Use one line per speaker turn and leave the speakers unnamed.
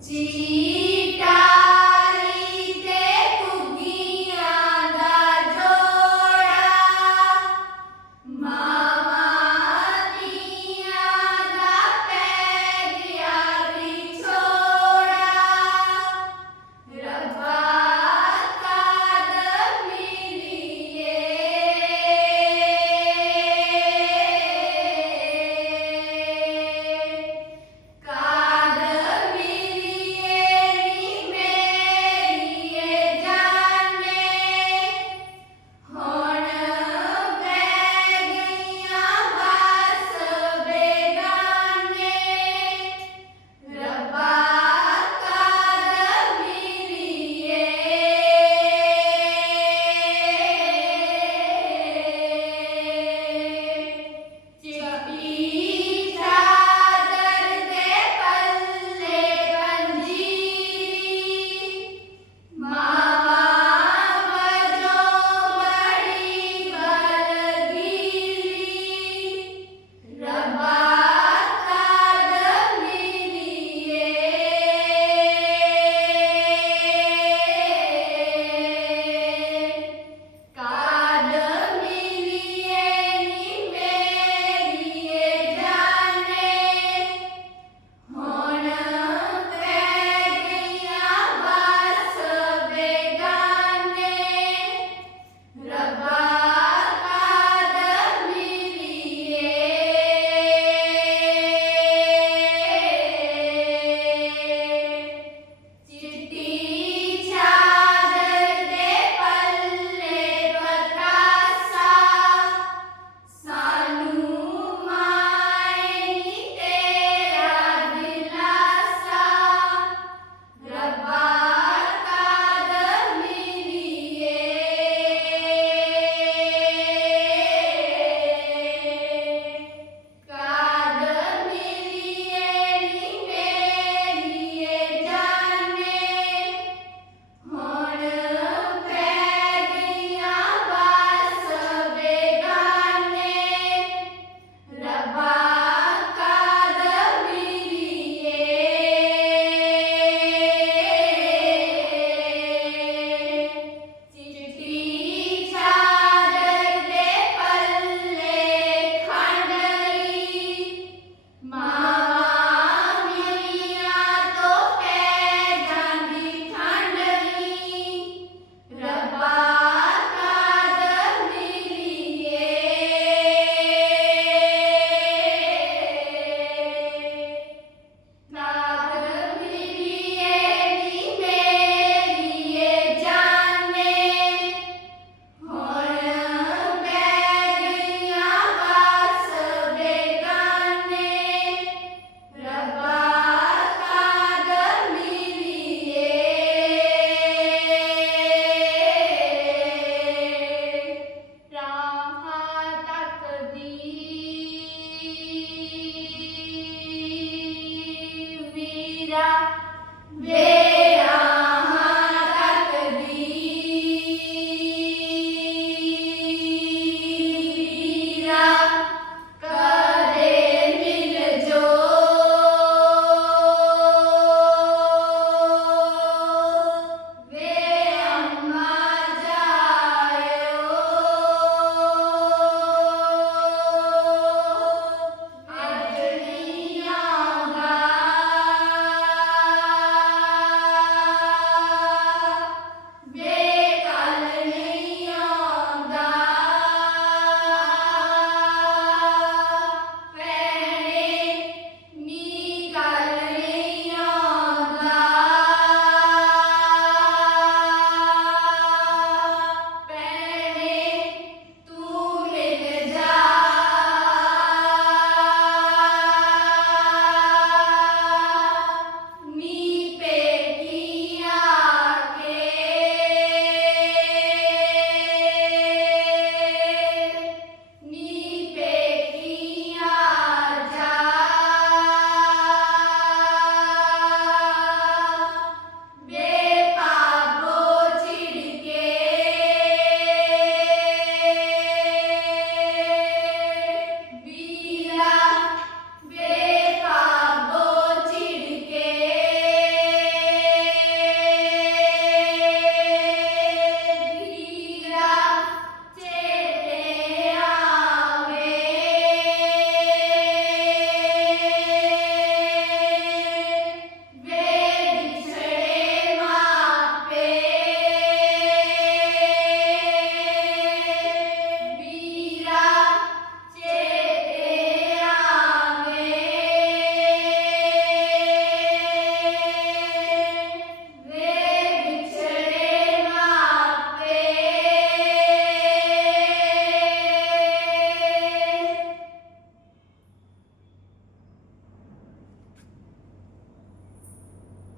几